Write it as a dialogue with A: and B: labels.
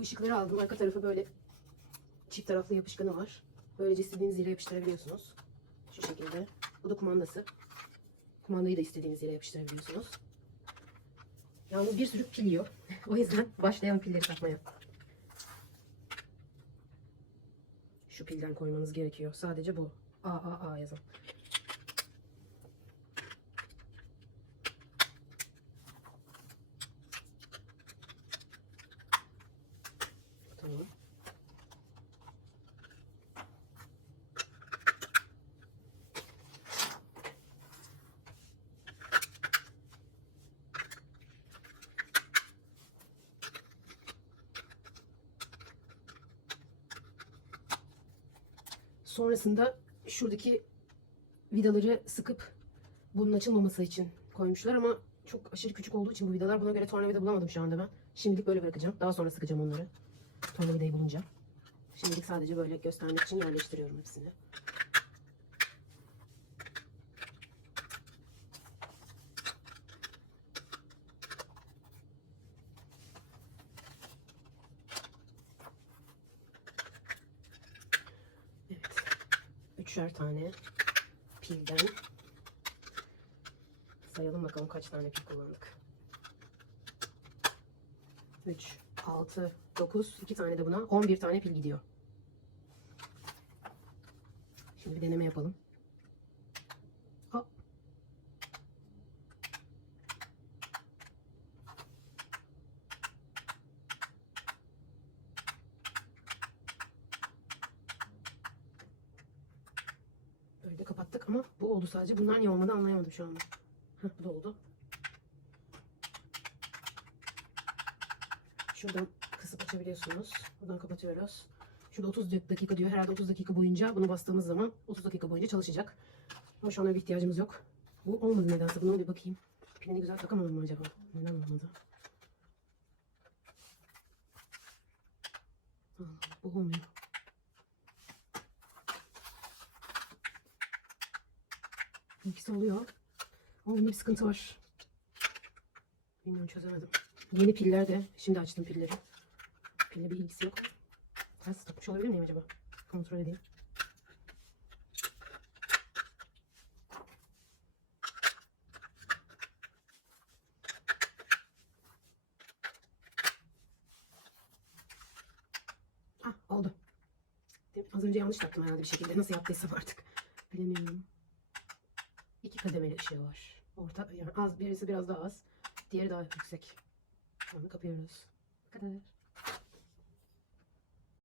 A: Bu ışıkları aldım. Arka tarafı böyle çift taraflı yapışkanı var. Böylece istediğiniz yere yapıştırabiliyorsunuz. Şu şekilde. Bu da kumandası. Kumandayı da istediğiniz yere yapıştırabiliyorsunuz. Yalnız bir sürü pil yiyor. o yüzden başlayalım pilleri takmaya. Şu pilden koymanız gerekiyor. Sadece bu. A A A yazın. Sonrasında şuradaki vidaları sıkıp bunun açılmaması için koymuşlar ama çok aşırı küçük olduğu için bu vidalar buna göre tornavida bulamadım şu anda ben. Şimdilik böyle bırakacağım. Daha sonra sıkacağım onları. Tornavidayı bulunca. Şimdilik sadece böyle göstermek için yerleştiriyorum hepsini. Üçer tane pilden sayalım bakalım kaç tane pil kullandık. 3, 6, 9, 2 tane de buna 11 tane pil gidiyor. Şimdi bir deneme yapalım. Kapattık ama bu oldu sadece. Bunlar niye olmadı anlayamadım şu anda. Heh, bu da oldu. Şuradan kısıp açabiliyorsunuz. Buradan kapatıyoruz. Şurada 30 dakika diyor. Herhalde 30 dakika boyunca bunu bastığımız zaman 30 dakika boyunca çalışacak. Ama şu an öyle bir ihtiyacımız yok. Bu olmadı nedense. Buna bir bakayım. Pilini güzel takamadım mı acaba? Neden olmadı? Bu olmuyor. İkisi oluyor. Ama bunda bir sıkıntı var. Bilmiyorum çözemedim. Yeni piller de. Şimdi açtım pilleri. Pille bir ilgisi yok. Ters takmış olabilir miyim acaba? Kontrol edeyim. Ah oldu. Az önce yanlış taktım herhalde bir şekilde. Nasıl yaptıysam artık. Bilemiyorum. Kademeli ışığı var. Orta yani az birisi biraz daha az. Diğeri daha yüksek. Onu kapıyoruz. Bu kadar.